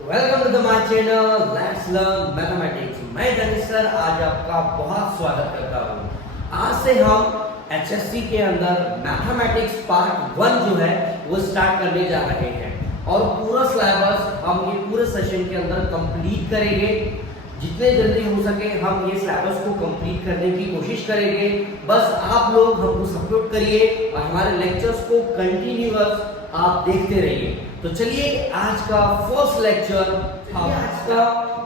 Welcome to the my channel let's learn mathematics. मैं Ganesh sir आज आपका बहुत स्वागत करता हूँ। आज से हम एचएससी के अंदर मैथमेटिक्स पार्ट 1 जो है वो स्टार्ट करने जा रहे हैं और पूरा सिलेबस हम ये पूरे सेशन के अंदर कंप्लीट करेंगे। जितने जल्दी हो सके हम ये सिलेबस को कंप्लीट करने की कोशिश करेंगे। बस आप लोग हमको सपोर्ट करिए और हमारे लेक्चर्स को कंटिन्यूअस आप देखते रहिए। तो चलिए आज का फर्स्ट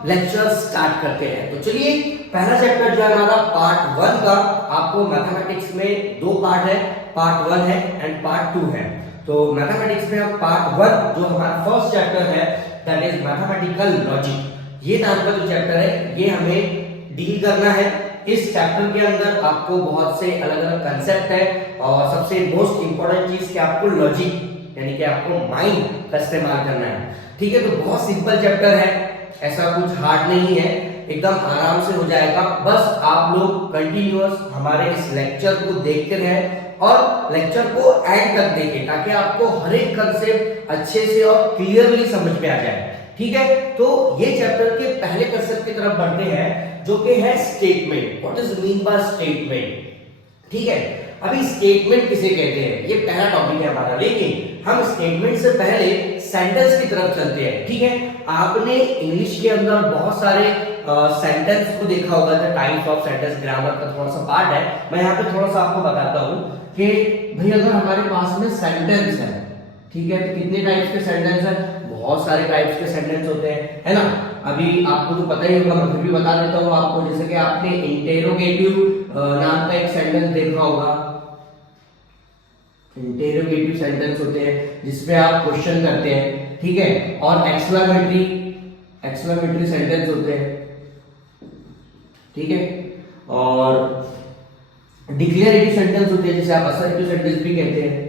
लेक्चर स्टार्ट करते हैं। तो चलिए पहला चैप्टर जो है हमारा पार्ट 1 का, आपको मैथमेटिक्स में दो पार्ट है, पार्ट 1 है एंड पार्ट 2 है। तो मैथमेटिक्स में अब पार्ट 1 जो हमारा फर्स्ट चैप्टर है दैट इज मैथमेटिकल लॉजिक। ये नाम का जो चैप्टर है ये हमें डील करना है। इस चैप्टर के अंदर आपको बहुत से अलग अलग कंसेप्ट है और सबसे मोस्ट इंपॉर्टेंट चीज कि आपको लॉजिक यानी कि आपको माइंड का इस्तेमाल करना है। ठीक है, तो बहुत सिंपल चैप्टर है, ऐसा कुछ हार्ड नहीं है, एकदम आराम से हो जाएगा। बस आप लोग कंटिन्यूअस हमारे इस लेक्चर को देखते रहें और लेक्चर को एंड तक देखें ताकि आपको हर एक कंसेप्ट अच्छे से और क्लियरली समझ में आ जाए। ठीक है, तो ये चैप्टर के पहले कंसेप्ट की तरफ बढ़ते हैं जो कि है statement. What is mean by statement. ठीक है, अभी स्टेटमेंट किसे कहते हैं ये पहला टॉपिक है हमारा, लेकिन हम स्टेटमेंट से पहले सेंटेंस की तरफ चलते हैं। ठीक है, आपने इंग्लिश के अंदर बहुत सारे सेंटेंस को देखा होगा, टाइप्स ऑफ सेंटेंस, ग्रामर का थोड़ा सा पार्ट है। मैं यहाँ पे थोड़ा सा आपको बताता हूँ कि भाई अगर हमारे पास में सेंटेंस है, ठीक है, तो कितने टाइप्स के सेंटेंस है, बहुत सारे टाइप्स के सेंटेंस होते हैं, है ना। अभी आपको तो पता ही होगा, मैं फिर भी बता देता हूँ आपको। जैसे कि आपने इंटेरोगेटिव नाम का एक सेंटेंस देखा होगा। इंटेरोगेटिव सेंटेंस होते हैं जिसमें आप क्वेश्चन करते हैं, ठीक है। और एक्सक्लेमेटरी सेंटेंस होते हैं, ठीक है। और डिक्लेरेटिव सेंटेंस होते हैं जिसे आप असर्टिव सेंटेंस भी कहते हैं।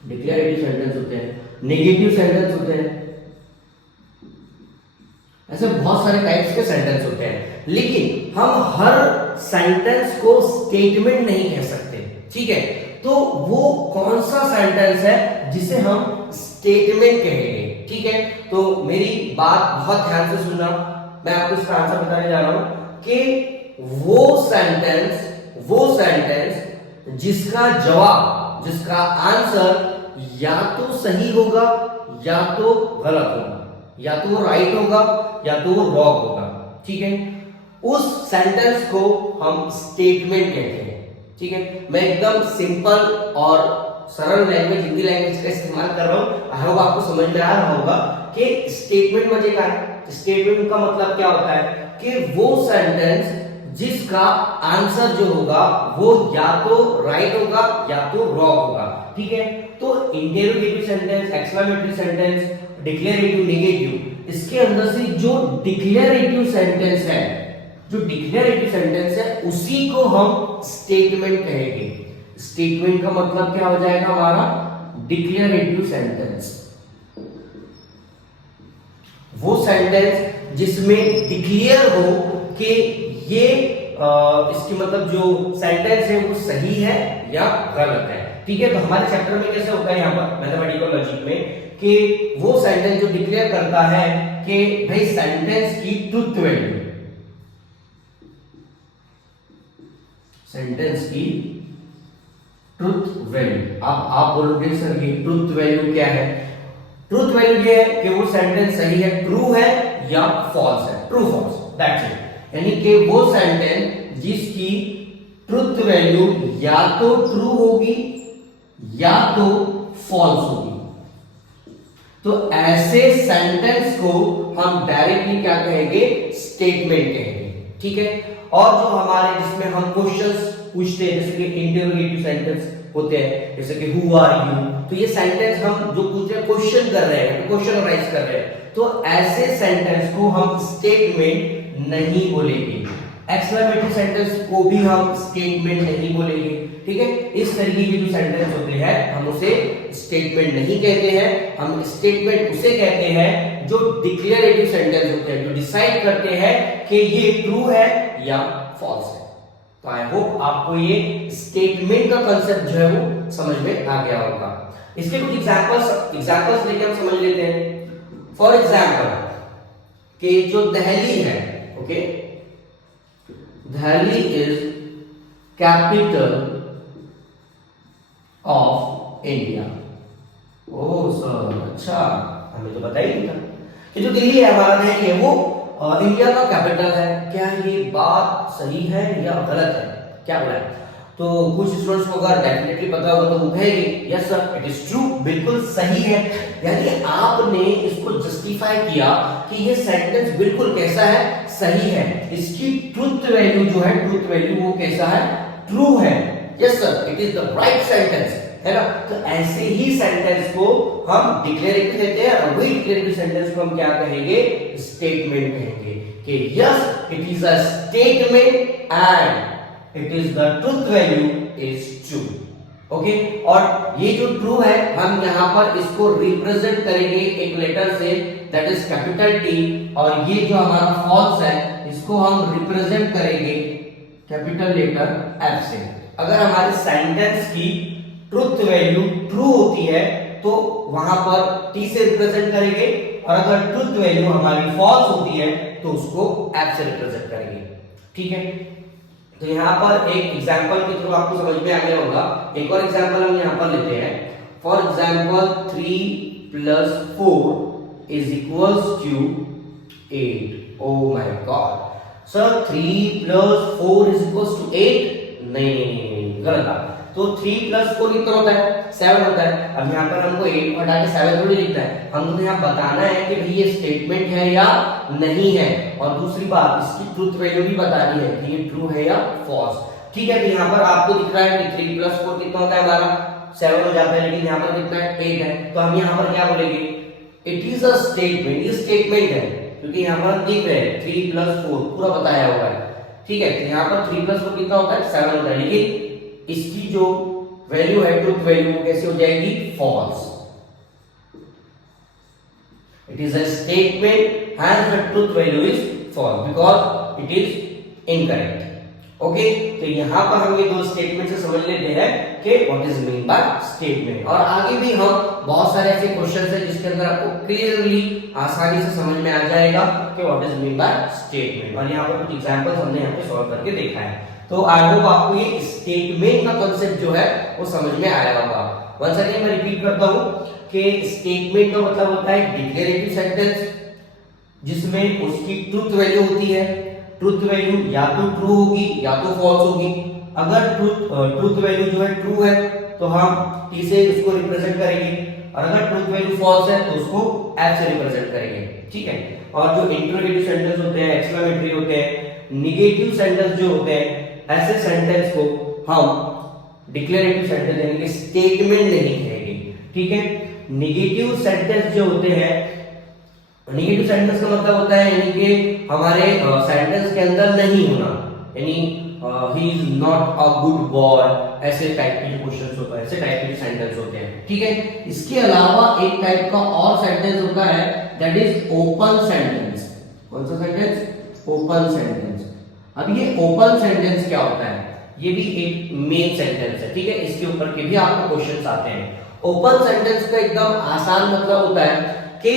डिक्लेरेटिव सेंटेंस होते हैं, नेगेटिव सेंटेंस होते हैं, ऐसे बहुत सारे टाइप्स के सेंटेंस होते हैं। लेकिन हम हर सेंटेंस को स्टेटमेंट नहीं कह सकते, ठीक है। तो वो कौन सा सेंटेंस है जिसे हम स्टेटमेंट कहेंगे, ठीक है। तो मेरी बात बहुत ध्यान से सुनना, मैं आपको इसका आंसर बताने जा रहा हूं कि वो सेंटेंस जिसका जवाब, जिसका आंसर या तो सही होगा या तो गलत होगा, या तो वो राइट होगा या तो वो रॉन्ग होगा, ठीक है। उस सेंटेंस को हम स्टेटमेंट कहते हैं, ठीक है। मैं एकदम सिंपल और सरल लैंग्वेज, हिंदी लैंग्वेज का इस्तेमाल कर रहा हूं। आई होप आपको समझ में आ रहा होगा कि स्टेटमेंट मुझे क्या है। स्टेटमेंट का मतलब क्या होता है कि वो सेंटेंस जिसका आंसर जो होगा वो या तो राइट होगा या तो रॉन्ग होगा, ठीक है। तो interrogative sentence, exclamatory sentence, declarative, negative, इसके अंदर से जो डिक्लेरेटिव सेंटेंस है उसी को हम स्टेटमेंट कहेंगे। स्टेटमेंट का मतलब क्या हो जाएगा हमारा, डिक्लेरेटिव सेंटेंस। वो सेंटेंस जिसमें डिक्लेयर हो कि ये इसकी मतलब जो सेंटेंस है वो सही है या गलत है, ठीक है। तो hमारे चैप्टर में कैसे होता है यहाँ पर मैथमेटिकल लॉजिक में कि वो सेंटेंस जो डिक्लेयर करता है कि भाई सेंटेंस की ट्रुथ वैल्यू, आप बोलोगे सर ये ट्रुथ वैल्यू क्या है। ट्रुथ वैल्यू ये है कि वो सेंटेंस सही है, ट्रू है या फॉल्स है, ट्रू फॉल्स, दैट्स इट। यानी कि वो सेंटेंस जिसकी ट्रुथ वैल्यू या तो ट्रू होगी या तो फॉल्स होगी। तो ऐसे सेंटेंस को हम डायरेक्टली क्या कहेंगे, स्टेटमेंट कहेंगे, ठीक है। और जो हमारे जिसमें हम क्वेश्चंस पूछते हैं, जैसे कि इंटरोगेटिव सेंटेंस होते हैं, जैसे कि हु आर यू, तो ये सेंटेंस हम जो पूछ रहे हैं, क्वेश्चन कर रहे हैं, क्वेश्चन राइज कर रहे हैं, तो ऐसे सेंटेंस को हम स्टेटमेंट नहीं बोलेंगे। एक्सक्लेमेटरी सेंटेंस को भी हम स्टेटमेंट नहीं बोलेंगे, ठीक है। इस तरीके के जो सेंटेंस होते हैं हम उसे स्टेटमेंट नहीं कहते हैं। हम स्टेटमेंट उसे कहते हैं जो डिक्लेरेटिव सेंटेंस होते हैं, जो डिसाइड करते हैं कि ये ट्रू है या फॉल्स है। तो आई होप आपको ये स्टेटमेंट का कंसेप्ट जो है वो समझ में आ गया होगा। इसके कुछ एग्जांपल्स लेके हम समझ लेते हैं। फॉर एग्जांपल कि जो दिल्ली है, okay, Delhi is capital of India. Oh sir, अच्छा, हमें तो पता ही नहीं था कि जो दिल्ली है हमारा दिल्ली है वो इंडिया का कैपिटल है। क्या ये बात सही है या गलत है? क्या बोला है? तो कुछ स्टूडेंट्स को अगर डेफिनेटली पता होगा तो वो कहेंगे yes sir, it is true, बिल्कुल सही है। यानी आपने इसको जस्टिफाई किया कि ये सेंटेंस बिल्कुल कैसा है, सही है। इसकी ट्रुथ वैल्यू जो है, ट्रुथ वैल्यू वो कैसा है, ट्रू है। Yes sir, it is the right sentence, है ना। तो ऐसे ही सेंटेंस को हम डिक्लेरेटिव कहते हैं और वही डिक्लेरेटिव सेंटेंस को हम क्या कहेंगे, स्टेटमेंट कहेंगे कि yes it is a statement and it is the truth value is true. Okay, और ये जो ट्रू है हम यहां पर इसको रिप्रेजेंट करेंगे एक लेटर से, दैट इज कैपिटल टी, और ये जो हमारा फॉल्स है इसको हम रिप्रेजेंट करेंगे कैपिटल लेटर एफ से। अगर हमारे सेंटेंस की ट्रुथ वैल्यू ट्रू होती है तो वहां पर टी से रिप्रेजेंट करेंगे, और अगर ट्रुथ वैल्यू हमारी फॉल्स होती है तो उसको एफ से रिप्रेजेंट करेंगे। ठीक है, तो यहाँ पर एक एग्जांपल के थ्रू आपको समझ में आ गया होगा। एक और एग्जांपल हम यहाँ पर लेते हैं। For example 3 + 4 = 8। Oh my God sir, 3 + 4 = 8? नहीं, गलत बात। तो 3 + 4 कितना होता है, 7 होता है। अब यहाँ पर हमको 8 को हटा के 7 थोड़ी लिखना है, हमको यहाँ बताना है कि भाई ये स्टेटमेंट है या नहीं है। और दूसरी बात, इसकी ट्रुथ वैल्यू भी बतानी है कि ये ट्रू है या फॉल्स। ठीक है, तो यहाँ पर आपको दिख रहा है कि 3 + 4 कितना होता है, हमारा 7 हो जाता है, लेकिन यहाँ पर कितना है, 8 है। तो हम यहाँ पर क्या बोलेंगे, इट इज अ स्टेटमेंट, ये स्टेटमेंट है, क्योंकि यहाँ पर दिख रहे हैं 3 + 4 पूरा बताया हुआ है। ठीक है, तो यहाँ पर 3 + 4 कितना होता है, 7 होता है, लेकिन इसकी जो वैल्यू है, ट्रुथ वैल्यू, कैसे हो जाएगी, false. It is a statement and the truth value is false because it is incorrect. Okay, तो यहां पर हम ये दो स्टेटमेंट से समझ लेते हैं कि what is mean by statement. और आगे भी हम बहुत सारे ऐसे क्वेश्चंस हैं जिसके अंदर आपको क्लियरली आसानी से समझ में आ जाएगा कि what is mean by statement. और यहाँ पर कुछ एग्जांपल्स हमने यहाँ पे सॉल्व करके देखा है। तो आई होप आपको ये स्टेटमेंट का कांसेप्ट जो है वो समझ में आया होगा। वंस अगेन मैं रिपीट करता हूं कि स्टेटमेंट का मतलब होता है डिक्लेरेटिव सेंटेंस जिसमें उसकी ट्रुथ वैल्यू होती है। ट्रुथ वैल्यू या तो ट्रू होगी या तो फॉल्स होगी। अगर ट्रुथ वैल्यू जो है ट्रू है तो हम टी से उसको रिप्रेजेंट करेंगे, और अगर ट्रुथ वैल्यू फॉल्स है तो उसको एफ से रिप्रेजेंट करेंगे। ठीक है, और जो इंटरोगेटिव सेंटेंस होते हैं, एक्सक्लेमेटरी होते हैं, नेगेटिव सेंटेंस जो होते हैं, ऐसे सेंटेंस को हम डिक्लेरेटिव सेंटेंस यानी कि स्टेटमेंट नहीं कहेंगे। ठीक है, नेगेटिव सेंटेंस जो होते हैं, नेगेटिव सेंटेंस का मतलब होता है यानी कि हमारे सेंटेंस के अंदर नहीं होना, यानी he is not a good boy, ऐसे टाइप के जो क्वेश्चंस होते हैं, ऐसे टाइप के सेंटेंस होते हैं। ठीक है, इसके अलावा एक टाइप का और सेंटेंस होता है दैट इज ओपन सेंटेंस। कौन सा सेंटेंस, ओपन सेंटेंस। अब ये ओपन सेंटेंस क्या होता है, ये भी एक मेन सेंटेंस है। ठीक है, इसके ऊपर के भी आपको क्वेश्चंस आते हैं। ओपन सेंटेंस का एकदम आसान मतलब होता है कि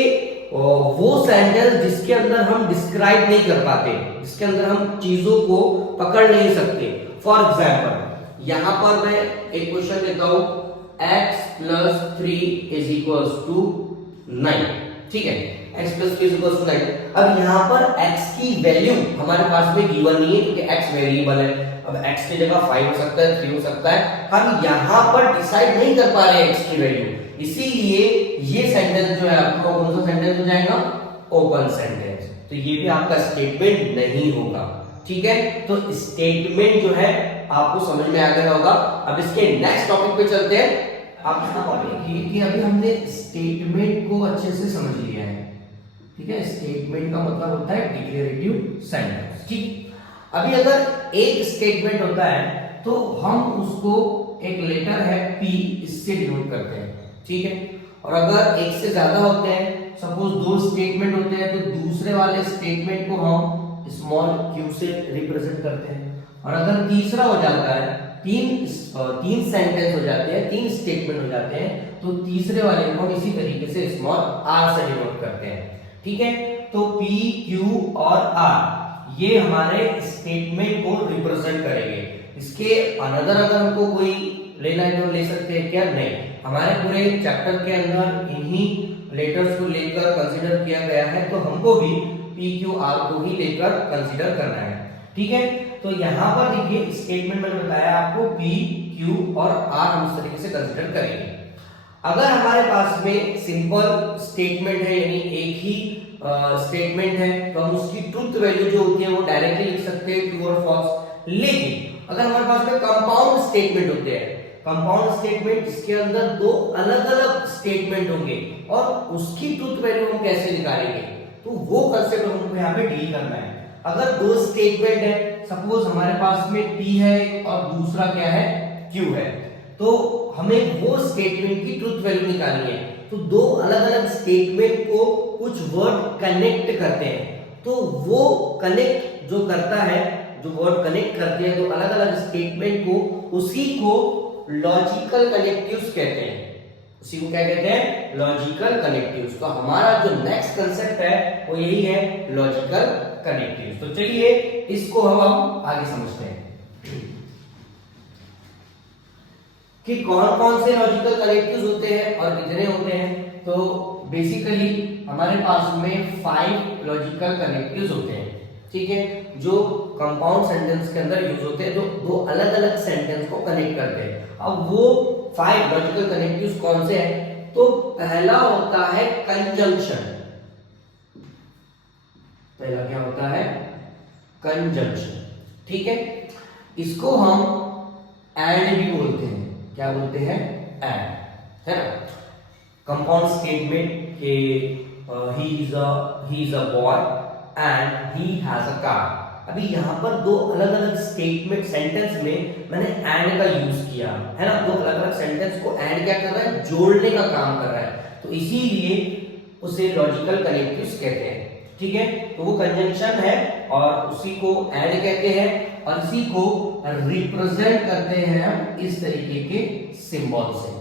वो सेंटेंस जिसके अंदर हम डिस्क्राइब नहीं कर पाते, जिसके अंदर हम चीजों को पकड़ नहीं सकते। फॉर एग्जाम्पल यहां पर मैं एक क्वेश्चन देता हूं, x + 3 = 9। ठीक है, x + 3 = 9। अब यहाँ पर x की वैल्यू हमारे पास में गिवन नहीं है क्योंकि x वेरिएबल है। अब x की जगह 5 हो सकता है, 3 हो सकता है, हम यहाँ पर डिसाइड नहीं कर पा रहे x की वैल्यू, इसीलिए ये सेंटेंस जो है आपका कौन सा सेंटेंस हो जाएगा, ओपन सेंटेंस। तो ये भी आपका स्टेटमेंट नहीं होगा। ठीक है, तो स्टेटमेंट जो है आपको समझ में आ गया होगा। अब इसके नेक्स्ट टॉपिक पे चलते हैं। आपका टॉपिक ये कि अभी हमने स्टेटमेंट को अच्छे से समझ लिया है। ठीक है, स्टेटमेंट का मतलब होता है डिक्लेरेटिव सेंटेंस। ठीक, अभी अगर एक स्टेटमेंट होता है तो हम उसको एक लेटर है P इससे डिनोट करते हैं। ठीक है, और अगर एक से ज्यादा होते हैं, सपोज 2 स्टेटमेंट होते हैं, तो दूसरे वाले स्टेटमेंट को हम स्मॉल q से रिप्रेजेंट करते हैं, और अगर तीसरा हो जाता है तीन सेंटेंस हो जाते हैं, तीन स्टेटमेंट हो जाते हैं, तो तीसरे वाले को हम इसी तरीके से स्मॉल r से डिनोट करते हैं। ठीक है, तो P, Q और R ये हमारे स्टेटमेंट को रिप्रेजेंट करेंगे। इसके अनदर अगर हमको कोई लेना है तो ले सकते हैं क्या? नहीं, हमारे पूरे चैप्टर के अंदर इन्हीं लेटर्स को लेकर कंसीडर किया गया है, तो हमको भी P, Q, R को ही लेकर कंसीडर करना है। ठीक है, तो यहाँ पर देखिए स्टेटमेंट मैंने बताया आपको P, Q और R हम इस तरीके से कंसीडर करेंगे। अगर हमारे पास में सिंपल स्टेटमेंट है, यानी एक ही स्टेटमेंट है, तो हम उसकी ट्रुथ वैल्यू जो होती है वो डायरेक्टली लिख सकते हैं, ट्रू और फॉल्स। लेकिन अगर हमारे पास में कंपाउंड स्टेटमेंट होते हैं, कंपाउंड स्टेटमेंट जिसके अंदर दो अलग अलग स्टेटमेंट होंगे और उसकी ट्रुथ वैल्यू हम कैसे निकालेंगे, तो वो कंसेप्ट हमको यहाँ पे डील करना है। अगर दो स्टेटमेंट है, सपोज हमारे पास में P है और दूसरा क्या है? Q है, तो हमें वो स्टेटमेंट की ट्रुथ वैल्यू निकालनी है। तो दो अलग अलग स्टेटमेंट को कुछ वर्ड कनेक्ट करते हैं, तो वो कनेक्ट जो करता है, जो वर्ड कनेक्ट करते हैं तो अलग अलग स्टेटमेंट को, उसी को लॉजिकल कनेक्टिव्स कहते हैं। उसी को क्या कहते हैं? Logical connectives. तो हमारा जो नेक्स्ट कंसेप्ट है वो यही है, लॉजिकल कनेक्टिव्स। तो चलिए इसको हम आगे समझते हैं कि कौन कौन से लॉजिकल कनेक्टिव्स होते हैं और कितने होते हैं। तो बेसिकली हमारे पास में 5 लॉजिकल कनेक्टिव्स होते हैं। ठीक है, जो कंपाउंड सेंटेंस के अंदर यूज होते हैं, जो दो अलग अलग सेंटेंस को कनेक्ट करते हैं। अब वो 5 लॉजिकल कनेक्टिव्स कौन से हैं? तो पहला होता है कंजंक्शन। पहला क्या होता है? कंजंक्शन। ठीक है, इसको हम एंड भी बोलते हैं। क्या बोलते हैं? एंड, है ना। कंपाउंड स्टेटमेंट के he is a boy and he has a car. अभी यहाँ पर दो अलग अलग स्टेटमेंट सेंटेंस में मैंने एंड का यूज किया है ना। दो अलग अलग सेंटेंस को एंड क्या कर रहा है? जोड़ने का काम कर रहा है, तो इसीलिए उसे लॉजिकल कनेक्टिव्स कहते हैं। ठीक है, तो वो कंजंक्शन है और उसी को एंड कहते हैं और इसी को रिप्रेजेंट करते हैं हम इस तरीके के सिंबल से।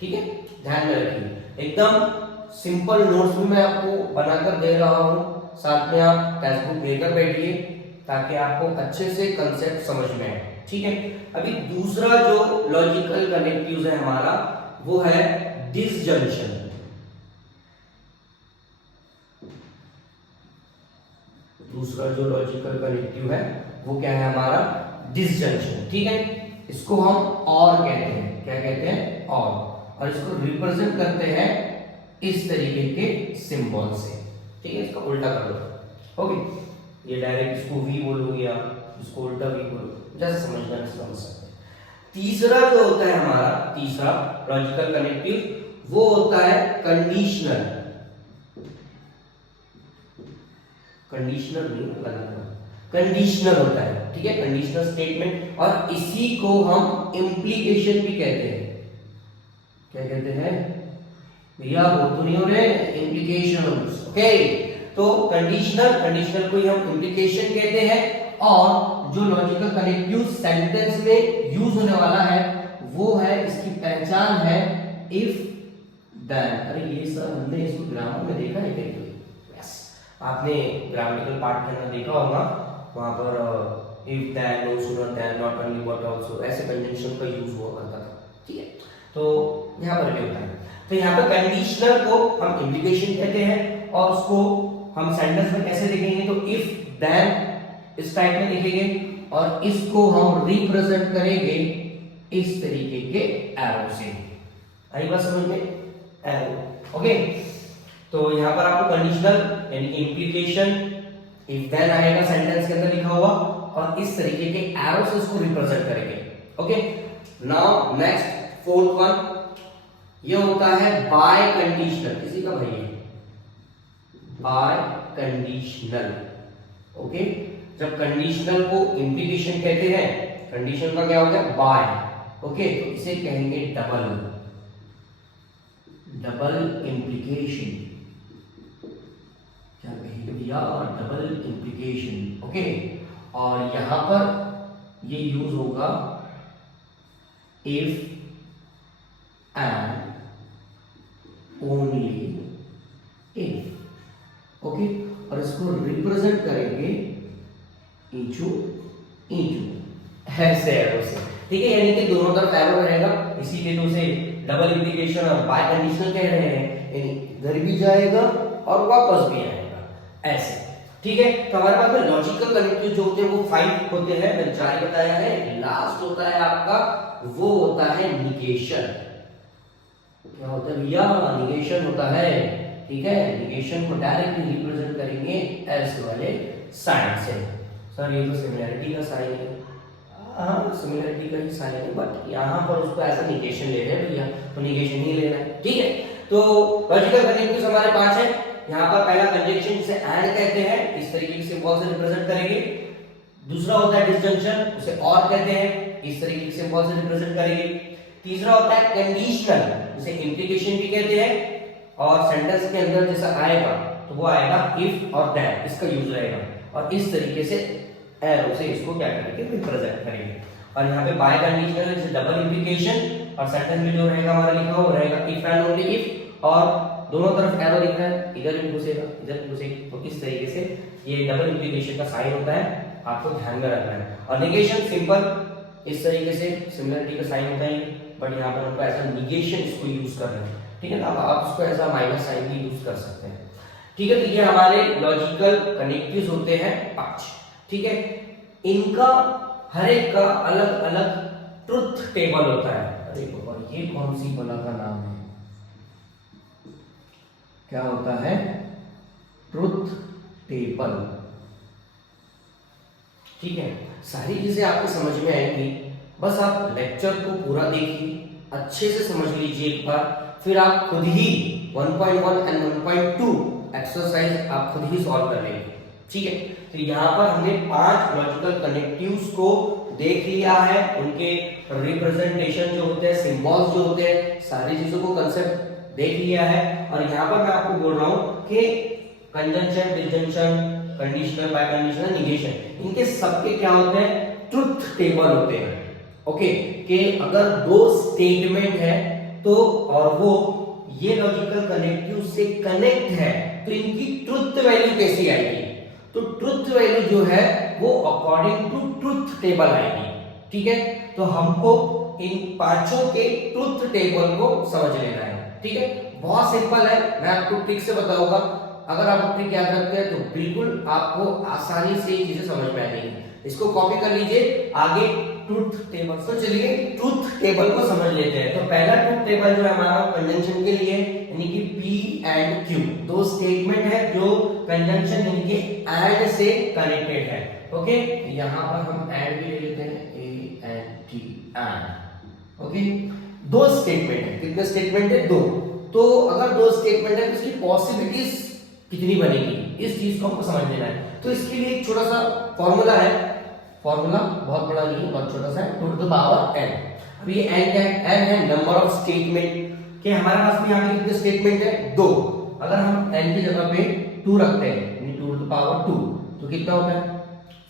ठीक है, ध्यान में रखिए। एकदम सिंपल नोट्स भी मैं आपको बनाकर दे रहा हूं, साथ में आप टेक्स्ट बुक लेकर बैठिए ताकि आपको अच्छे से कंसेप्ट समझ में आए। ठीक है, अभी दूसरा जो लॉजिकल कनेक्टिव्स है हमारा, वो है डिसजंक्शन। दूसरा जो लॉजिकल कनेक्टिव है वो क्या है हमारा? डिसजंक्शन। ठीक है, इसको हम और कहते हैं। क्या कहते हैं? और इसको रिप्रेजेंट करते हैं इस तरीके के सिंबल से। ठीक है, इसका उल्टा कर दो। ओके, ये डायरेक्ट इसको वी बोलोगे या इसको उल्टा वी बोलोगे, जैसे समझना समझ सकते हैं। तीसरा जो होता है हमारा, तीसरा लॉजिकल कनेक्टिव, वो होता है कंडीशनल। कंडीशनल नहीं लगाना, कंडीशनल होता है। ठीक है, कंडीशनल स्टेटमेंट, और इसी को हम इम्प्लीकेशन भी कहते हैं। क्या कहते हैं भैया? वो तो नहीं हो रहे, इम्प्लीकेशंस। ओके, तो कंडीशनल को ही हम इम्प्लीकेशन कहते हैं। और जो लॉजिकल कनेक्टिव सेंटेंस में यूज होने वाला है वो है, इसकी पहचान है इफ देन। अरे ये सर हमने इसको ग्रामर में देखा है क्या? आपने ग्रामेटिकल पार्ट के अंदर देखा होगा, वहां पर if then, no sooner than, not only but also, ऐसे कंजंक्शन का यूज हुआ करता था। ठीक है, तो यहाँ पर क्या होता है? तो यहाँ पर कंडीशनल को हम इम्प्लीकेशन कहते हैं और उसको हम सेंटेंस में कैसे लिखेंगे? तो इफ देन इस टाइप में लिखेंगे और इसको हम रिप्रेजेंट करेंगे इस तरीके के एरो से। आई बात समझ में? एरो। ओके, तो यहाँ पर आपको कंडीशनल यानी कि इम्प्लीकेशन इफ देन आएगा सेंटेंस के अंदर लिखा हुआ और इस तरीके के एरो से इसको रिप्रेजेंट करेंगे। Okay, now next fourth one, ये होता है बाय कंडीशनल। किसी का भाई है बाय कंडीशनल। ओके, जब कंडीशनल को इम्प्लीकेशन कहते हैं, कंडीशन का क्या होता है? बाय। ओके, तो इसे कहेंगे डबल इम्प्लीकेशन। क्या कहेंगे भैया? Double implication. ओके, और यहां पर ये यूज होगा if and only if. Okay, और इसको रिप्रेजेंट करेंगे इंचू इंचू ऐसे एरो से, ठीक है, यानी कि दोनों तरफ एरो रहेगा, इसीलिए तो उसे डबल इंप्लीकेशन और बाय कंडीशनल कह रहे हैं, यानी इधर भी जाएगा और वापस भी आएगा ऐसे, ठीक है। तो हमारे पास में लॉजिकल कनेक्टिव जो होते हैं वो 5 होते हैं, मैंने 4 बताया है। लास्ट होता है आपका, वो होता है निगेशन। क्या होता है भैया? निगेशन होता है, ठीक है। निगेशन को डायरेक्टली रिप्रेजेंट करेंगे एस वाले साइन से। सर ये तो सिमिलैरिटी का साइन है, हाँ सिमिलैरिटी का ही साइन है, बट यहाँ पर उसको ऐसा निगेशन ले रहे हैं भैया, तो निगेशन ही लेना है, ठीक है। तो लॉजिकल कनेक्टिव्स हमारे 5 है। यहाँ पर पहला कंजंक्शन जिसे एंड कहते हैं, इस तरीके के सिंबल से रिप्रेजेंट करेंगे। दूसरा होता है डिसजंक्शन, उसे और कहते हैं, इस तरीके के सिंबल से रिप्रेजेंट करेंगे। तीसरा होता है कंडीशनल, जिसे इंप्लीकेशन भी कहते हैं, और सेंटेंस के अंदर जैसा आएगा तो वो आएगा इफ और दैट, इसका यूज रहेगा, और इस तरीके से एरो से इसको क्या करेंगे? रिप्रेजेंट करेंगे। और यहाँ पे बाय कंडीशनल जैसे डबल इंप्लीकेशन, और सेंटेंस में जो रहेगा हमारा लिखा हुआ रहेगा इफ एंड ओनली इफ, और दोनों तरफ एरो दिख रहा है, इधर भी घुसेगा इधर भी घुसेगा, तो इस तरीके से ये डबल इंप्लीकेशन का साइन होता है, आपको ध्यान में रखना है। और निगेशन सिंपल इस तरीके से सिमिलरिटी का साइन होता है, बट यहाँ पर हमको ऐसा निगेशन इसको यूज करना है, ठीक है ना। आप इसको ऐसा माइनस साइन भी यूज कर सकते हैं, ठीक है। तो ये हमारे लॉजिकल कनेक्टिव्स होते हैं 5, ठीक है। इनका हर एक का अलग अलग ट्रुथ टेबल होता है। अरे बाबा, ये कौन सी बला का नाम है? क्या होता है? ट्रुथ टेबल, ठीक है। सारी चीजें आपको समझ में आएंगी, बस आप लेक्चर को पूरा देखिए, अच्छे से समझ लीजिए एक बार, फिर आप खुद ही 1.1 एंड 1.2 एक्सरसाइज आप खुद ही सॉल्व कर लेंगे, ठीक है। तो यहाँ पर हमने 5 लॉजिकल कनेक्टिव्स को देख लिया है, उनके रिप्रेजेंटेशन जो होते हैं, सिंबल्स जो होते हैं, सारी चीजों को कंसेप्ट देख लिया है। और यहाँ पर मैं आपको बोल रहा हूँ कि conjunction, disjunction, conditional, bye conditional, negation, इनके सबके क्या होते हैं? ट्रुथ टेबल होते हैं, ओके। कि अगर 2 स्टेटमेंट है तो और वो ये लॉजिकल कनेक्टिव से कनेक्ट है, तो इनकी ट्रुथ वैल्यू कैसी आएगी? तो ट्रुथ वैल्यू जो है वो अकॉर्डिंग टू ट्रुथ टेबल आएगी, ठीक है। तो हमको इन पांचों के ट्रुथ टेबल को समझ लेना है, ठीक है। बहुत सिंपल है, मैं आपको ट्रिक से बताऊंगा, अगर आप ट्रिक याद रखते हैं तो बिल्कुल आपको आसानी से चीजें समझ में आ जाएंगी। इसको कॉपी कर लीजिए आगे ट्रुथ टेबल। तो चलिए ट्रुथ टेबल को समझ लेते हैं। तो पहला ट्रुथ टेबल जो है हमारा कंजंक्शन के लिए, यानी कि P एंड Q, 2 स्टेटमेंट है जो कंजंक्शन यानी कि एंड से कनेक्टेड है, ओके। यहाँ पर हम एंड भी ले लेते हैं, A and T and, okay. 2 statement है, कितने स्टेटमेंट है? 2। तो अगर 2 स्टेटमेंट है तो उसकी पॉसिबिलिटीज कितनी बनेगी, इस चीज को हमको समझ लेना है। तो इसके लिए एक छोटा सा फॉर्मूला है, फॉर्मूला बहुत बड़ा नहीं है, बहुत छोटा सा है, 2 to the power n। अब ये n क्या है? n है नंबर ऑफ स्टेटमेंट, कि हमारे पास में यहाँ पे कितने स्टेटमेंट है? 2। अगर हम n की जगह पे 2 रखते हैं, यानी 2 to the power 2, तो कितना होता है?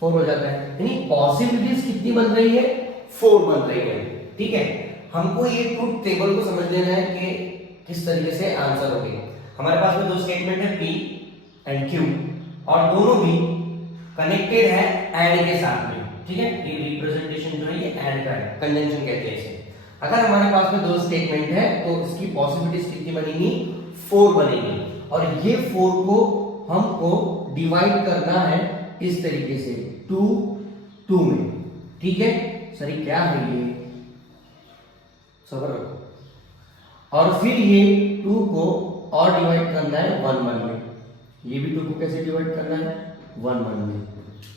4 हो जाता है, यानी पॉसिबिलिटीज कितनी बन रही है? 4 बन रही है, ठीक है। हमको ये ट्रुथ टेबल को समझ लेना है कि किस तरीके से आंसर होगी। हमारे पास में 2 स्टेटमेंट है P एंड Q, और दोनों भी कनेक्टेड है एंड के साथ में, ठीक है। ये रिप्रेजेंटेशन जो है ये एंड का है, कंजंक्शन कहते हैं इसे। अगर हमारे पास में 2 स्टेटमेंट है तो इसकी पॉसिबिलिटीज कितनी बनेगी? 4 बनेगी, और ये 4 को हमको डिवाइड करना है इस तरीके से 2 2 में, ठीक है। सॉरी क्या है ये, सबर रखो। और फिर ये 2 को और डिवाइड करना है 1 1 में, ये भी 2 को कैसे डिवाइड करना है? 1 1 में,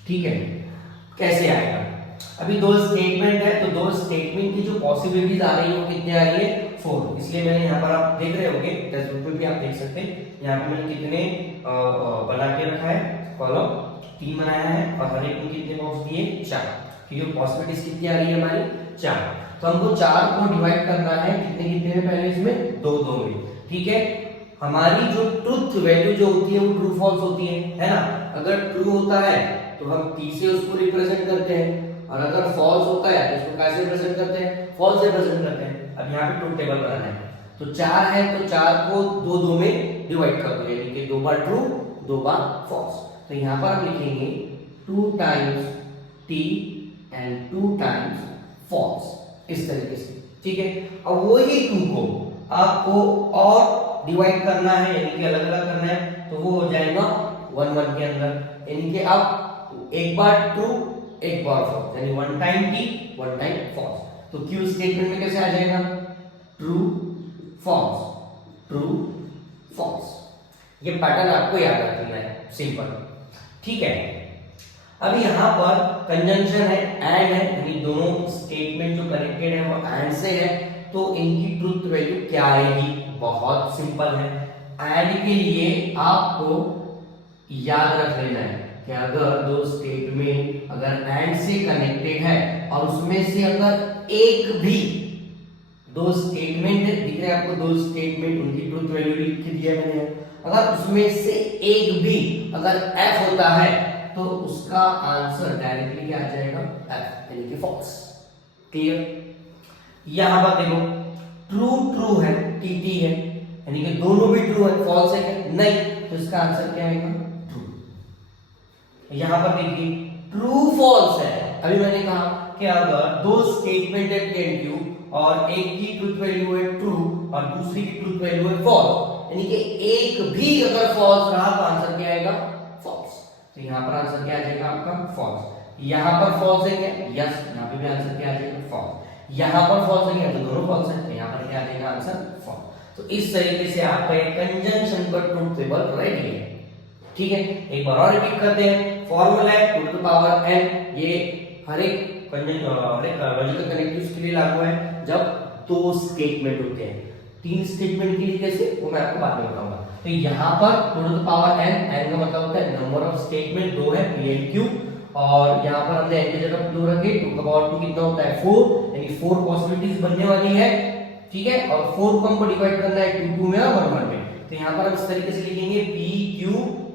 ठीक है। कैसे आएगा? अभी 2 स्टेटमेंट है, तो 2 स्टेटमेंट की जो पॉसिबिलिटीज आ रही है वो कितनी आ रही है? 4। इसलिए मैंने यहाँ पर, आप देख रहे होंगे टेक्स्ट बुक में भी आप देख सकते हैं, यहाँ पे मैंने कितने बना के रखा है, कॉलम 3 बनाया है, और हर एक में कितने बॉक्स दिए? 4, क्योंकि पॉसिबिलिटीज कितनी आ रही है हमारी? 4। तो हमको 4 को डिवाइड करना है कितने कितने में? पहले इसमें 2 2 में, ठीक है। हमारी जो ट्रुथ वैल्यू जो होती है वो ट्रू फॉल्स होती है ना। अगर ट्रू होता है तो हम P से उसको रिप्रेजेंट करते हैं, और अगर फॉल्स होता है तो इसको कैसे रिप्रेजेंट करते हैं, फॉल्स से रिप्रेजेंट करते हैं। अब यहाँ पे ट्रुथ टेबल बनाना है, तो 4 है तो 4 को 2 में डिवाइड कर दो, यानी कि 2 बार ट्रू 2 बार फॉल्स। तो यहाँ पर हम लिखेंगे 2 times T and 2 times false, इस तरीके से, ठीक है। अब वही 2 को आपको और डिवाइड करना है, यानी कि अलग अलग करना है, तो वो हो जाएगा 1 1 के अंदर, यानी कि अब एक बार ट्रू एक बार फॉल्स, यानी 1 टाइम टी 1 टाइम फॉल्स। तो क्यू स्टेटमेंट में कैसे आ जाएगा, ट्रू फॉल्स ट्रू फॉल्स। ये पैटर्न आपको याद रखना है, सिंपल, ठीक है। अब यहाँ पर कंजंक्शन है, एंड है, यानी दोनों स्टेटमेंट जो कनेक्टेड है वो एंड से है, तो इनकी ट्रुथ वैल्यू क्या आएगी, बहुत सिंपल है। एंड के लिए आपको याद रख लेना है कि अगर दो स्टेटमेंट अगर एंड से कनेक्टेड है और उसमें से अगर एक भी, दो स्टेटमेंट दिख रहे हैं आपको, दो स्टेटमेंट, उनकी ट्रुथ वैल्यू लिख के दिया मैंने, अगर उसमें से एक भी अगर एफ होता है तो उसका आंसर डायरेक्टली क्या आ जाएगा, एफ, यानी कि फॉल्स। क्लियर। यहां पर देखो ट्रू ट्रू है, टीटी है, यानी कि दोनों भी ट्रू है, फॉल्स है क्या, नहीं, तो इसका आंसर क्या आएगा, ट्रू। यहां पर देखिए ट्रू फॉल्स है, अभी मैंने कहा कि अगर दो स्टेटमेंट है पी एंड क्यू और एक की ट्रुथ वैल्यू है ट्रू और दूसरी की ट्रुथ वैल्यू है फॉल्स, यानी कि एक भी अगर फॉल्स रहा तो आंसर क्या आएगा, फॉल्स। तो यहां पर आंसर क्या आ जाएगा आपका, फॉल्स। यहां पर फॉल्स है क्या, यस, यहां पे भी आंसर क्या आ जाएगा, फॉल्स। यहां पर फॉल्स है क्या, तो दोनों फॉल्स है, तो यहां पर क्या आ जाएगा आंसर, फॉल्स। तो इस तरीके से आपका एक कंजंक्शन का ट्रुथ टेबल रेडी है, ठीक है। एक बार और रिपीट करते हैं, फॉर्मूला है 2 टू द पावर n, ये हर एक लॉजिकल कनेक्टिव्स के लिए लागू है जब दो स्टेटमेंट होते हैं। 3 स्टेटमेंट के लिए कैसे, वो मैं आपको बाद में बताऊंगा। तो यहाँ पर 2 to the power n, n का मतलब होता है नंबर ऑफ स्टेटमेंट, 2 है p and q, और यहाँ पर हमने n की जगह 2 रखे, 2 का पावर 2 कितना होता है 4, यानी 4 पॉसिबिलिटीज बनने वाली है, ठीक है। और 4 को हमको डिवाइड करना है 2 2 में और 1 1 में, तो यहाँ पर हम इस तरीके से लिखेंगे p q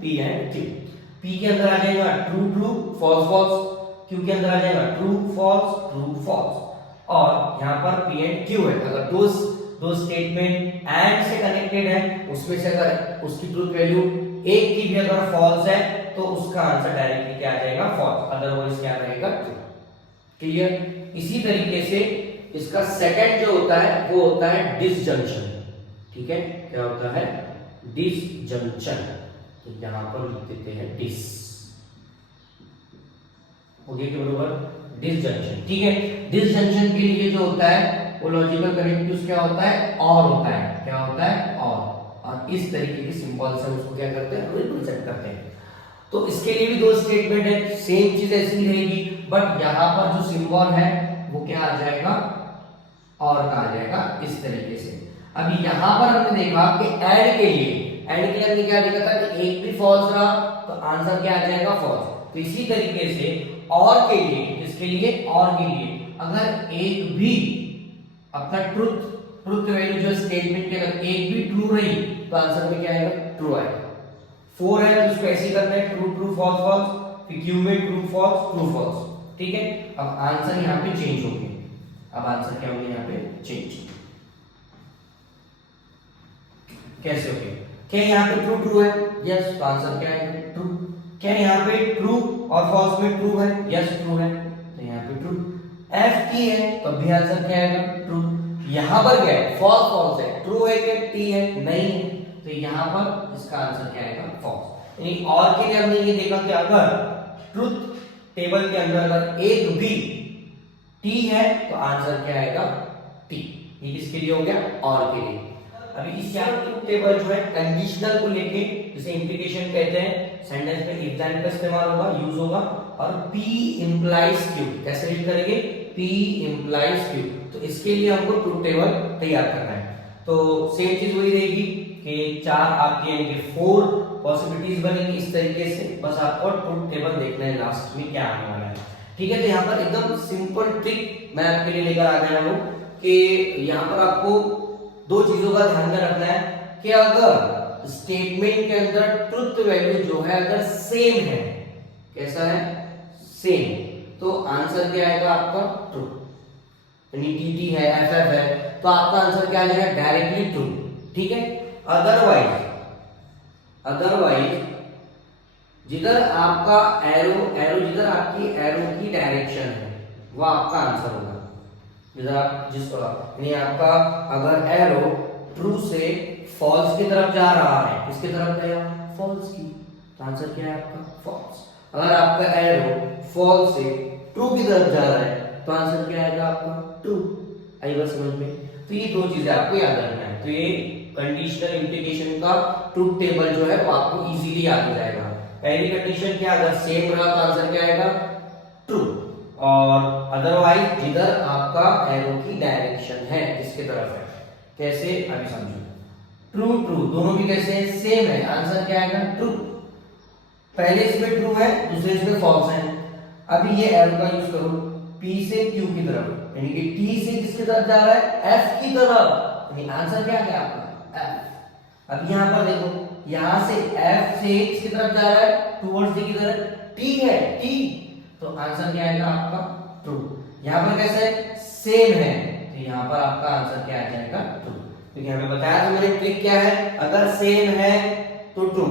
p and q। p के अंदर आ जाएगा true true false false, q के अंदर आ जाएगा ट्रू फॉल्स ट्रू फॉल्स, और यहाँ पर p and q है, अगर दो स्टेटमेंट एंड से कनेक्टेड है, उसमें से अगर उसकी ट्रूथ वैल्यू एक की भी अगर फॉल्स है तो उसका आंसर डायरेक्टली क्या आ जाएगा, फॉल्स, अदरवाइज क्या रहेगा, ट्रू। क्लियर। इसी तरीके से इसका सेकंड जो होता है वो होता है डिसजंक्शन, ठीक है। क्या होता है, डिसजंक्शन, तो यहां पर लिख देते हैं डिस, हो गया कि बरोबर, डिसजंक्शन, ठीक है। डिसजंक्शन के लिए जो होता है वो लॉजिकल कनेक्टिव्स क्या होता है, और होता है, क्या होता है, और इस तरीके के सिंबल से उसको क्या करते हैं, रिप्रेजेंट करते हैं। तो इसके लिए भी दो स्टेटमेंट है, सेम चीज ऐसी रहेगी, बट यहाँ पर जो सिंबल है वो क्या आ जाएगा, और का आ जाएगा, इस तरीके से। अभी यहाँ पर हमने देखा कि ऐड के लिए हमने क्या देखा था कि एक भी फॉल्स रहा तो आंसर क्या आ जाएगा, फॉल्स। तो इसी तरीके से और के लिए, इसके लिए और के लिए अगर एक भी अपना ट्रुथ वैल्यू जो स्टेटमेंट के अगर एक भी ट्रू रही तो आंसर में क्या आएगा, ट्रू आएगा। 4 है तो उसको ऐसे करना है, ट्रू ट्रू फॉल्स फॉल्स, फिर क्यू में ट्रू फॉल्स, ठीक है। अब आंसर यहाँ पे चेंज होंगे, अब आंसर क्या होंगे यहाँ पे, चेंज। कैसे होंगे, क्या यहाँ पे ट्रू ट्रू है, यस, तो आंसर क्या है, ट्रू। क्या यहाँ पे ट्रू और फॉल्स में ट्रू है, यस ट्रू है, तो यहाँ पे ट्रू। एफ टी है तो भी आंसर क्या आएगा, ट्रू। यहाँ पर क्या है, फॉल्स फॉल्स है, ट्रू है क्या, टी है, नहीं है, तो यहाँ पर इसका आंसर क्या आएगा, फॉल्स। यानी और के लिए हमने ये देखा कि अगर ट्रुथ टेबल के अंदर अगर एक भी टी है तो आंसर क्या आएगा, टी। ये किसके लिए हो गया, और के लिए। अभी इस ट्रुथ टेबल जो है कंडीशनल को लेके, जिसे इंप्लीकेशन कहते हैं, सेंटेंस में इफ देन का इस्तेमाल होगा, यूज होगा, और P implies Q कैसे रीड करेंगे, P implies Q। तो इसके लिए हमको ट्रुथ टेबल तैयार करना है। तो सेम चीज वही रहेगी कि 4 आपके यानी कि 4 पॉसिबिलिटीज बनेंगी इस तरीके से, बस आपको ट्रुथ टेबल देखना है लास्ट में क्या आने वाला है, ठीक है। तो यहाँ पर एकदम सिंपल ट्रिक मैं आपके लिए लेकर आ गया हूँ कि यहाँ पर आपको 2 चीजों का ध्यान में रखना है कि अगर स्टेटमेंट के अंदर ट्रुथ वैल्यू जो है अगर सेम है, कैसा है, सेम, तो आंसर क्या आएगा आपका ट्रू। यानी टीटी है, एफएफ है, तो आपका आंसर क्या आ जाएगा डायरेक्टली ट्रू। ठीक है। अदरवाइज जिधर आपका एरो जिधर आपकी एरो की डायरेक्शन है वो आपका आंसर होगा। जिधर आप यानी आपका अगर एरो ट्रू से फॉल्स की तरफ जा रहा है, किसकी तरफ गया, फॉल्स की, तो आंसर क्या है आपका फॉल्स। अगर आपका एरो फॉल्स से ट्रू की तरफ जा रहा है तो आंसर क्या आएगा आपका ट्रू। आई बात समझ में। तो ये दो चीजें आपको याद रखना है। तो ये कंडीशनल इंप्लीकेशन का ट्रूथ टेबल जो है वो आपको इजीली याद हो जाएगा। पहली कंडीशन क्या, अगर सेम रहा तो आंसर क्या आएगा ट्रू, और अदरवाइज जिधर आपका एरो की डायरेक्शन है जिसके तरफ है। कैसे, अभी समझो। ट्रू ट्रू दोनों भी कैसे है, सेम है, आंसर क्या आएगा ट्रू। पहले इसमें ट्रू है, दूसरे इसमें फॉल्स है। अभी ये एरो का यूज करो P से Q की तरफ, यानी कि T से किसकी तरफ जा रहा है, F की तरफ, यानी आंसर क्या है आपका F। अब यहां पर देखो, यहां से F से किसकी तरफ जा रहा है, टुवर्ड्स द की तरफ T है, T, तो आंसर क्या आएगा आपका ट्रू। यहां पर कैसे है, सेम है, तो यहां पर आपका आंसर क्या आ जाएगा ट्रू। क्योंकि हमें बताया था मैंने ट्रिक क्या है, अगर सेम है तो ट्रू,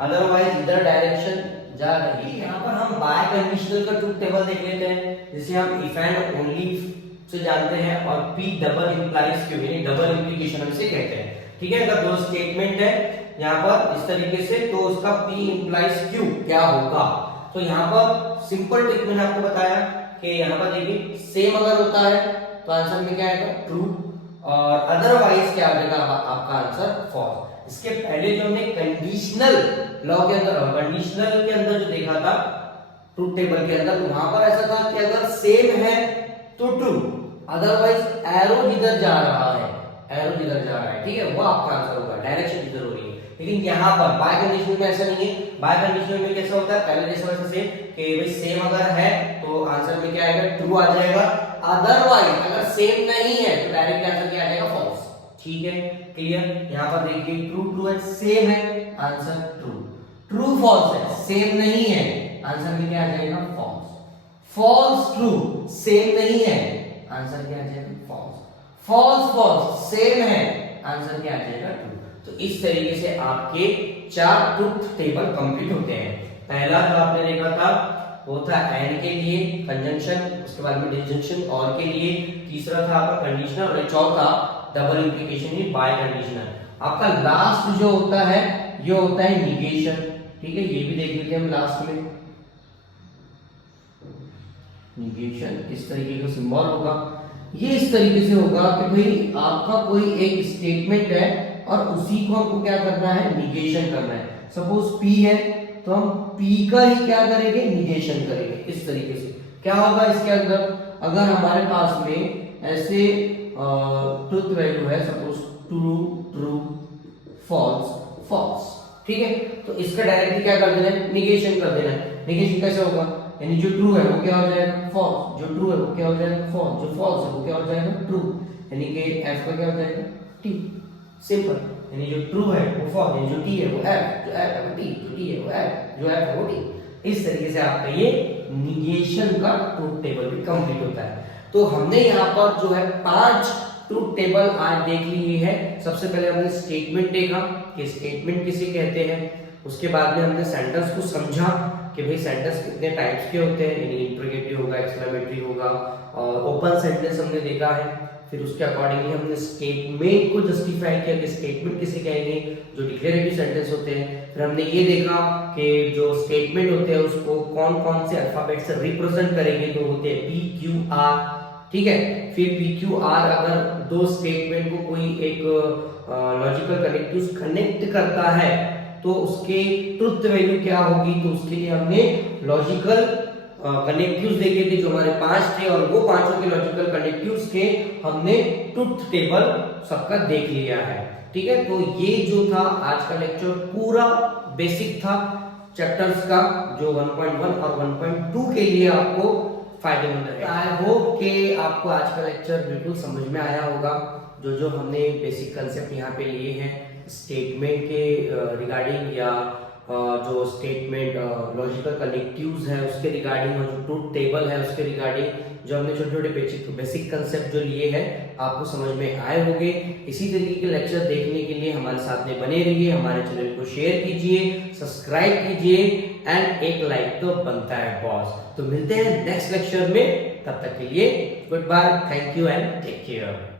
अदरवाइज इधर डायरेक्शन जा रही है। यहाँ पर हम बाय कंडीशनल का ट्रूथ टेबल देख लेते हैं, जिसे हम इफ एंड ओनली से जानते हैं, और P डबल इंप्लाइज क्यों, यानी डबल इंप्लीकेशन हम इसे कहते हैं। ठीक है, अगर दो स्टेटमेंट है यहाँ पर इस तरीके से, तो उसका P इंप्लाइज क्यों क्या होगा। तो यहाँ पर सिंपल ट्रिक मैंने आपको बताया कि यहाँ पर देखिए सेम अगर होता है तो आंसर में क्या आएगा ट्रू, और अदरवाइज क्या आ जाएगा आपका आंसर फॉल्स। इसके पहले जो हमने कंडीशनल लॉ के अंदर, कंडीशनल के अंदर जो देखा था ट्रूथ टेबल के अंदर, वहां पर ऐसा था कि अगर सेम है तो ट्रू, अदरवाइज एरो जिधर जा रहा है, ठीक है, वो आपका आंसर होगा, डायरेक्शन जिधर हो रही है। लेकिन यहाँ पर बाय कंडीशनल में ऐसा नहीं है। बाय कंडीशनल में कैसा होता है, पहले जैसा वैसे से कि भाई सेम अगर है तो आंसर में क्या आएगा ट्रू आ जाएगा, अदरवाइज अगर सेम नहीं है तो डायरेक्ट आंसर क्या आ जाएगा फॉल्स। ठीक है, क्लियर। यहाँ पर देखिए ट्रू ट्रू है, सेम है, आंसर ट्रू, ट्रू फॉल्स है, सेम नहीं है, आंसर में क्या आ जाएगा फॉल्स, फॉल्स ट्रू, सेम नहीं है, आंसर क्या आ जाएगा फॉल्स, फॉल्स फॉल्स, सेम है, आंसर क्या आ जाएगा ट्रू। तो इस तरीके से आपके 4 ट्रूथ टेबल कंप्लीट होते हैं। पहला जो आपने देखा था वो था एंड के लिए कंजंक्शन, उसके बाद में डिसजंक्शन और के लिए, तीसरा था आपका कंडीशनल, और चौथा डबल इंप्लीकेशन ही बाय कंडीशनल। आपका लास्ट जो होता है ये होता है निगेशन। ठीक है, ये भी देख लेते हैं हम लास्ट में। निगेशन इस तरीके का सिंबल होगा, ये इस तरीके से होगा कि भाई आपका कोई एक स्टेटमेंट है और उसी को हमको क्या करना है, निगेशन करना है। सपोज P है तो हम P का ही क्या करेंगे, निगेशन करेंगे। इस तरीके से क्या होगा इसके अंदर, अगर हमारे पास में ऐसे ट्रुथ वैल्यू है, suppose true true, false false, ठीक है, तो इसका डायरेक्टली क्या कर देना है, निगेशन कर देना है। निगेशन कैसे होगा, यानी जो ट्रू है वो क्या हो जाएगा फॉल्स, जो ट्रू है वो क्या हो जाएगा फॉल्स, जो फॉल्स है वो क्या हो जाएगा ट्रू, यानी कि f का क्या हो जाएगा t। सिंपल, यानी जो ट्रू है वो फॉल्स, यानी जो t है वो f, जो f है वो t, जो t है वो f, जो f है वो t। इस तरीके से आपका ये निगेशन का ट्रूथ टेबल भी कंप्लीट होता है। तो हमने यहाँ पर जो है 5 ट्रूथ टेबल आज देख लिए हैं। सबसे पहले हमने स्टेटमेंट देखा कि स्टेटमेंट किसे कहते हैं, उसके बाद में हमने सेंटेंस को समझा कि भाई सेंटेंस कितने टाइप्स के होते हैं, यानी इंटरोगेटिव होगा, एक्सक्लेमेटरी होगा, और ओपन सेंटेंस हमने देखा है। फिर उसके अकॉर्डिंगली हमने स्टेटमेंट को जस्टिफाई किया कि स्टेटमेंट किसे कहेंगे, जो डिक्लेरेटिव सेंटेंस होते हैं। फिर हमने ये देखा कि जो स्टेटमेंट होते हैं उसको कौन कौन से अल्फाबेट से रिप्रेजेंट करेंगे, तो होते हैं P Q R, ठीक है। फिर P Q R अगर दो स्टेटमेंट को कोई एक लॉजिकल कनेक्टिव्स कनेक्ट करता है तो उसके ट्रुथ वैल्यू क्या होगी, तो उसके लिए हमने लॉजिकल कनेक्टिव्स देखे थे जो हमारे 5 थे, और वो पांचों के लॉजिकल कनेक्टिव्स के हमने ट्रुथ टेबल सबका देख लिया है। ठीक है, तो ये जो था आज का लेक्चर पूरा बेसिक था चैप्टर्स का, जो 1.1 और 1.2 के लिए आपको फायदेमंद है। आई होप कि आपको आज का लेक्चर बिल्कुल समझ में आया होगा। जो जो हमने बेसिक कंसेप्ट यहाँ पे लिए हैं स्टेटमेंट के रिगार्डिंग या जो स्टेटमेंट लॉजिकल कनेक्टिव्स है उसके रिगार्डिंग, और जो ट्रूथ टेबल है उसके रिगार्डिंग, जो हमने छोटे छोटे बेसिक कंसेप्ट जो लिए हैं आपको समझ में आए होंगे। इसी तरीके के लेक्चर देखने के लिए हमारे साथ में बने रहिए, हमारे चैनल को शेयर कीजिए, सब्सक्राइब कीजिए एंड एक लाइक तो बनता है बॉस। तो मिलते हैं नेक्स्ट लेक्चर में, तब तक के लिए goodbye, thank you and take care.